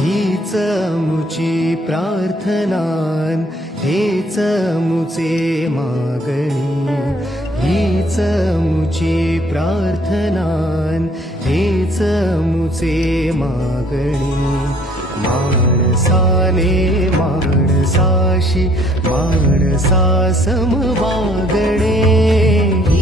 हीच मुची प्रार्थनान, हेच मुचे मागणी. हीच मुची प्रार्थनान, हेच मुचे मागणी. माणसाने माणसाशी माणसासम वागणे.